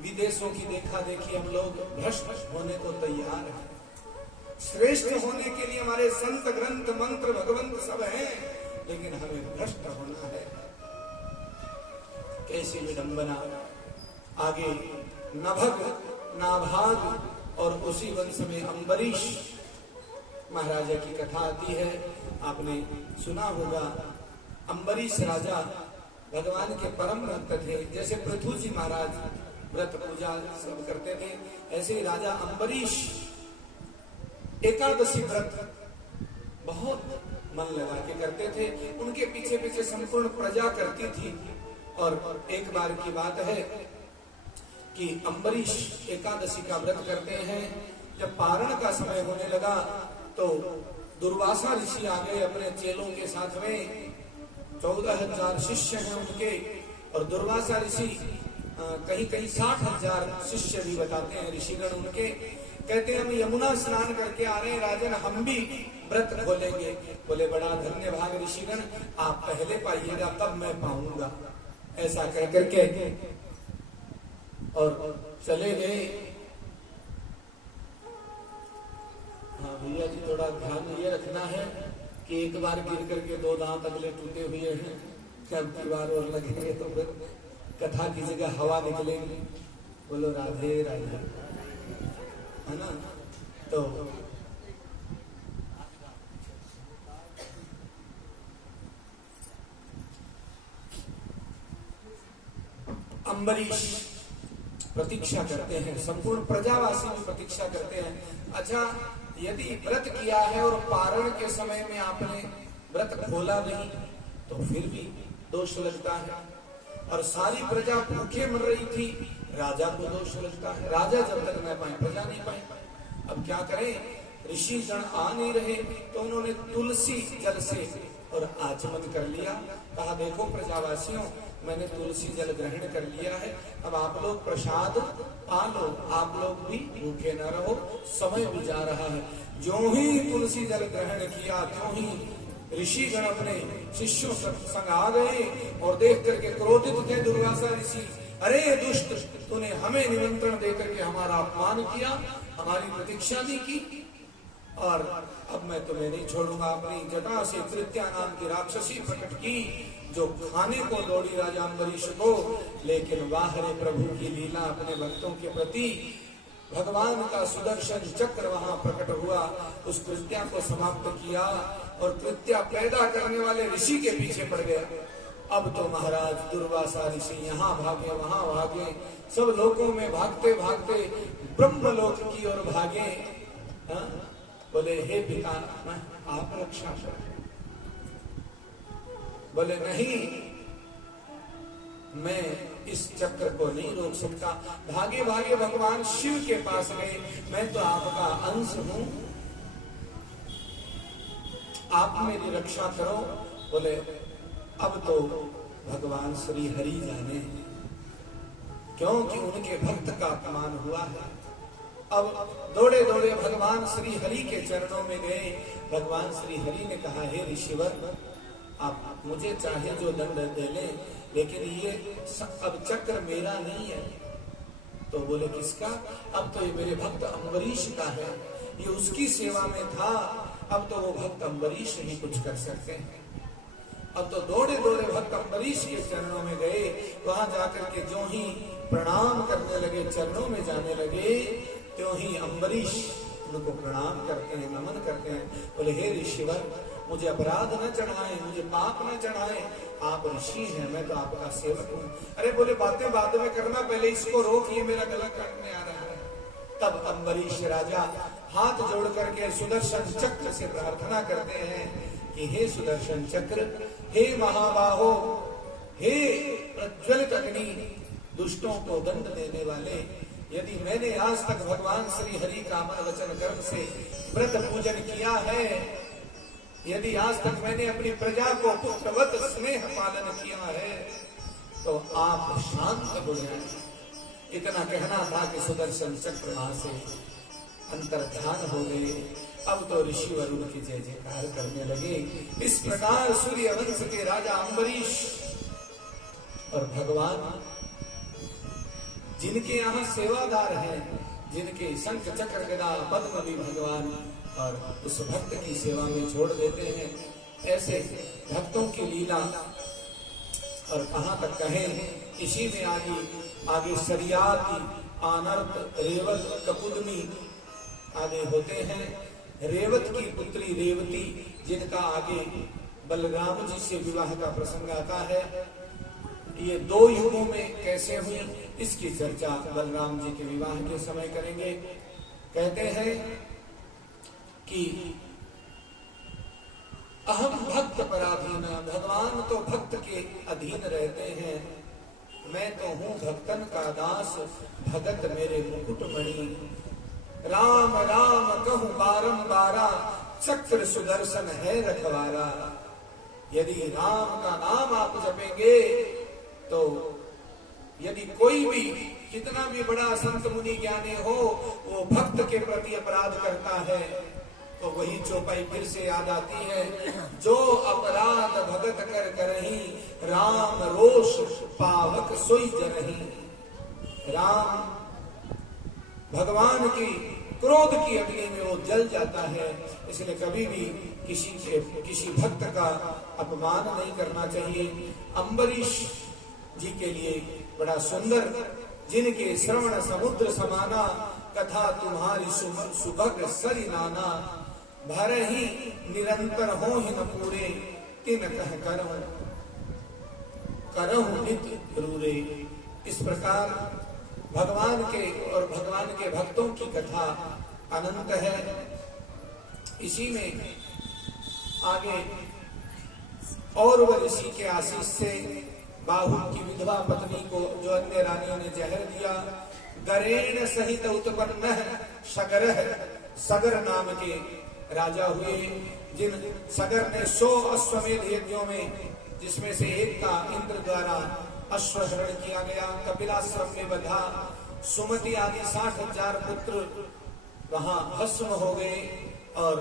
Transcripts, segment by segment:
विदेशों की देखा देखी हम लोग भ्रष्ट होने को तैयार हैं। श्रेष्ठ होने के लिए हमारे संत ग्रंथ मंत्र भगवंत सब हैं, लेकिन हमें भ्रष्ट होना है। कैसी विडंबना। आगे नभग नाभाग और उसी वंश में अम्बरीश महाराजा की कथा आती है। आपने सुना होगा, अम्बरीश राजा भगवान के परम भक्त थे। जैसे पृथु जी महाराज व्रत पूजा सब करते थे, ऐसे ही राजा अम्बरीश एकादशी व्रत बहुत मन लगा के करते थे। उनके पीछे पीछे संपूर्ण प्रजा करती थी। और एक बार की बात है कि अम्बरीश एकादशी का व्रत करते हैं। जब पारण का समय होने लगा तो दुर्वासा ऋषि आ गए अपने चेलों के साथ में। 14,000 शिष्य हैं उनके, और दुर्वासा ऋषि कहीं कहीं 60,000 शिष्य भी बताते हैं ऋषिगण उनके। कहते हैं हम यमुना स्नान करके आ रहे हैं राजन, हम भी व्रत खोलेंगे। बोले बड़ा धन्य भाग ऋषिगण, आप पहले पाइएगा तब मैं पाऊंगा। ऐसा कह करके और चले गए। हाँ भैया जी, थोड़ा ध्यान ये रखना है कि एक बार गिर करके 2 दांत अगले टूटे हुए हैं, जब की बार और लगेंगे तो फिर कथा की जगह हवा निकलेगी। बोलो राधे राधे, है ना। तो अम्बरीश प्रतीक्षा करते हैं, संपूर्ण प्रजावासी भी प्रतीक्षा करते हैं। अच्छा, यदि व्रत किया है और पारण के समय में आपने व्रत खोला नहीं तो फिर भी दोष लगता है। और सारी प्रजा भूखे मर रही थी, राजा को दोष लगता है। राजा जब तक न पाए प्रजा नहीं पाए। अब क्या करें, ऋषि गण आ नहीं रहे तो उन्होंने तुलसी जल से और आचमन कर लिया। कहा देखो प्रजावासियों, मैंने तुलसी जल ग्रहण कर लिया है, अब आप लोग प्रसाद पा लो, आप लोग भी भूखे न रहो, समय भी जा रहा है। जो ही तुलसी जल ग्रहण किया त्यों ही ऋषि गण अपने शिष्यों संग आ गए और देख करके क्रोधित थे दुर्वासा ऋषि। अरे दुष्ट, तूने हमें निमंत्रण दे करके हमारा अपमान किया, हमारी प्रतीक्षा नहीं की, और अब मैं तुम्हें नहीं छोड़ूंगा। अपनी जटा से कृत्या नाम की राक्षसी प्रकट की, जो खाने को दौड़ी राजा अम्बरीश को। लेकिन वाह रे प्रभु की लीला, अपने भक्तों के प्रति भगवान का सुदर्शन चक्र वहां प्रकट हुआ, उस कृत्या को समाप्त किया और कृत्या पैदा करने वाले ऋषि के पीछे पड़ गया। अब तो महाराज दुर्वासा ऋषि यहाँ भागे वहां भागे, सब लोकों में भागते भागते ब्रह्मलोक की ओर भागे। बोले हे पिता, आप रक्षा करें। बोले नहीं, मैं इस चक्र को नहीं रोक सकता। भागे भागे भगवान शिव के पास गए, मैं तो आपका अंश हूं, आप मेरी रक्षा करो। बोले अब तो भगवान श्री हरि जाने, क्योंकि उनके भक्त का अपमान हुआ है। अब दौड़े दौड़े भगवान श्री हरि के चरणों में गए। भगवान श्री हरि ने कहा, हे ऋषिवर, आप मुझे चाहे जो दंड दे लें, लेकिन ये अब चक्र मेरा नहीं है। तो बोले किसका? अब तो ये मेरे भक्त अम्बरीश का है, ये उसकी सेवा में था, अब तो वो भक्त अम्बरीश ही कुछ कर सकते हैं। अब तो दौड़े दौड़े भक्त अम्बरीश के चरणों में गए। वहां जाकर के जो ही प्रणाम करने लगे, चरणों में जाने लगे, त्यों ही अम्बरीश उनको प्रणाम करते हैं, नमन करते हैं। बोले हे ऋषिवर, मुझे अपराध न चढ़ाएं, मुझे पाप न चढ़ाएं, आप ऋषि हैं, मैं तो आपका सेवक हूँ। अरे बोले बातें बाद में करना, पहले इसको रोक, ये मेरा गला काटने आ रहा है। तब अम्बरीश राजा हाथ जोड़ करके सुदर्शन चक्र से प्रार्थना करते हैं कि हे सुदर्शन चक्र, हे महाबाहो, हे प्रज्वलित अग्नि, दुष्टों को दंड देने वाले, यदि मैंने आज तक भगवान श्री हरि का मन वचन कर्म से व्रत पूजन किया है, यदि आज तक मैंने अपनी प्रजा को पुत्रवत स्नेह पालन किया है, तो आप शांत हो जाएं। इतना कहना था कि सुदर्शन चक्र वहां से अंतर्ध्यान हो गए। अब तो ऋषि वरुण की जय जयकार करने लगे। इस प्रकार सूर्य वंश के राजा अम्बरीश और भगवान जिनके यहाँ सेवादार हैं, जिनके शंख चक्र गदा पद्म भी भगवान और उस भक्त की सेवा में छोड़ देते हैं, ऐसे भक्तों की लीला। और कहाँ तक कहें, इसी में आगे सरियाती, आनर्त, रेवत, कपुदनी आदि होते हैं। रेवत की पुत्री रेवती, जिनका आगे बलराम जी से विवाह का प्रसंग आता है। ये दो युगों में कैसे हुई, इसकी चर्चा बलराम जी के विवाह के समय करेंगे। कहते हैं कि अहम भक्त पराधीन, भगवान तो भक्त के अधीन रहते हैं, मैं तो हूँ भक्तन का दास, भगत मेरे मुकुटमणि। राम राम कहूँ बारंबारा, चक्र सुदर्शन है रखवारा। यदि राम का नाम आप जपेंगे तो यदि कोई भी कितना भी बड़ा संत मुनि ज्ञानी हो, वो भक्त के प्रति अपराध करता है तो वही चौपाई फिर से याद आती है, जो अपराध भगत कर करही, राम रोष पावक सोई जरही। राम भगवान की क्रोध की अग्नि में वो जल जाता है। इसलिए कभी भी किसी भक्त का अपमान नहीं करना चाहिए। अम्बरीश जी के लिए बड़ा सुंदर, जिनके श्रवण समुद्र समाना, कथा तुम्हारी सुभग सरि नाना। भर ही निरंतर हो ही न पूरे, तिन कह करहु नित रूरे। इस प्रकार भगवान के और भगवान के भक्तों की कथा अनंत है। इसी में आगे और वह ऋषि के आशीष से बाहु की विधवा पत्नी को जो अन्य रानियों ने जहर दिया, गरेण सहित उत्पन्न सगर, सगर नाम के राजा हुए, जिन सगर ने 100 अश्वमेध यज्ञों में, जिसमें से एक का इंद्र द्वारा अश्वहरण किया गया, कपिलाश्रम में बधा, सुमति आदि 60,000 पुत्र वहां भस्म हो गए। और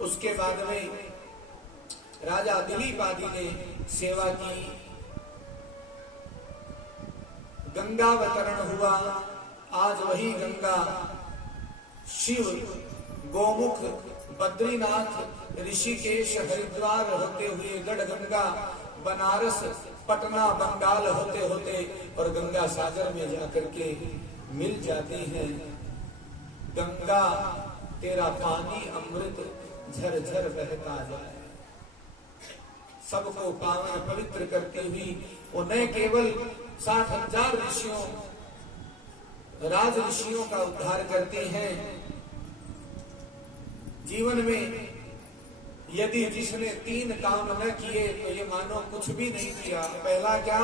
उसके बाद में राजा दिलीप आदि ने सेवा की, गंगावतरण हुआ। आज वही गंगा शिव, गोमुख, बद्रीनाथ, ऋषिकेश, हरिद्वार होते हुए गढ़गंगा, बनारस, पटना, बंगाल होते होते और गंगा सागर में जाकर के मिल जाती हैं। गंगा तेरा पानी अमृत झरझर बहता जाए। सबको पावन पवित्र करती हुई वो न केवल 60,000 ऋषियों, राज ऋषियों का उद्धार करती हैं। जीवन में यदि जिसने 3 काम न किए तो ये मानो कुछ भी नहीं किया। पहला क्या?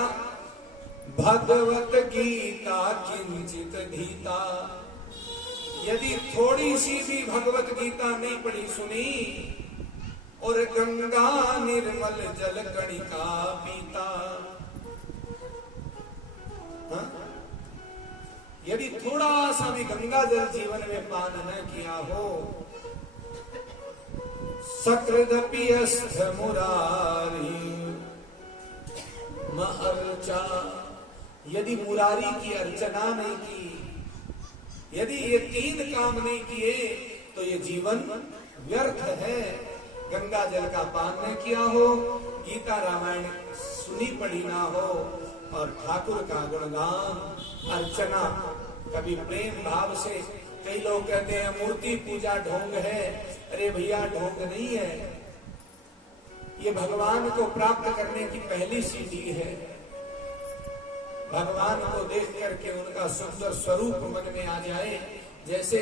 भगवत गीता किंचित गीता। यदि थोड़ी सी भी भगवत गीता नहीं पढ़ी सुनी और गंगा निर्मल जल कणिका पीता, यदि थोड़ा सा भी गंगा जल जीवन में पान न किया हो, सकृदपि अस्थ मुरारी अर्चा, यदि मुरारी की अर्चना नहीं की, यदि ये 3 काम नहीं किए तो ये जीवन व्यर्थ है। गंगा जल का पान न किया हो, गीता रामायण सुनी पढ़ी ना हो और ठाकुर का गुणगान अर्चना कभी प्रेम भाव से। कई लोग कहते हैं मूर्ति पूजा ढोंग है। अरे भैया, ढोंग नहीं है, ये भगवान को प्राप्त करने की पहली सीढ़ी है। भगवान को देख करके उनका सुंदर स्वरूप मन में आ जाए। जैसे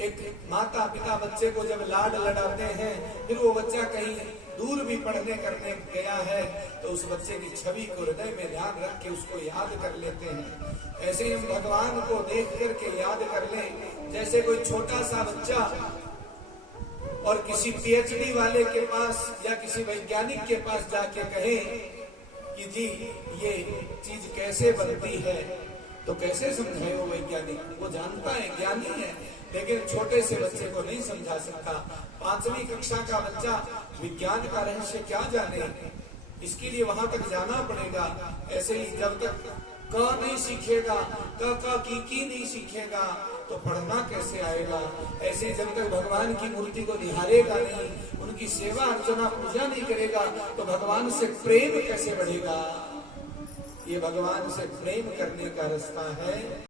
एक माता पिता बच्चे को जब लाड लड़ाते हैं, फिर वो बच्चा कहीं दूर भी पढ़ने करने गया है तो उस बच्चे की छवि को हृदय में ध्यान रख के उसको याद कर लेते हैं। ऐसे ही हम भगवान को देख करके याद कर लें। जैसे कोई छोटा सा बच्चा और किसी पीएचडी वाले के पास या किसी वैज्ञानिक के पास जाके कहे कि जी ये चीज कैसे बनती है, तो कैसे समझाए वो वैज्ञानिक? वो जानता है, ज्ञानी है, लेकिन छोटे से बच्चे को नहीं समझा सकता। 5वीं कक्षा का बच्चा विज्ञान का रहस्य क्या जाने, इसके लिए वहां तक जाना पड़ेगा। ऐसे ही जब तक क नहीं सीखेगा, क की नहीं सीखेगा तो पढ़ना कैसे आएगा। ऐसे जब तक भगवान की मूर्ति को निहारेगा नहीं, उनकी सेवा अर्चना पूजा नहीं करेगा तो भगवान से प्रेम कैसे बढ़ेगा। ये भगवान से प्रेम करने का रास्ता है।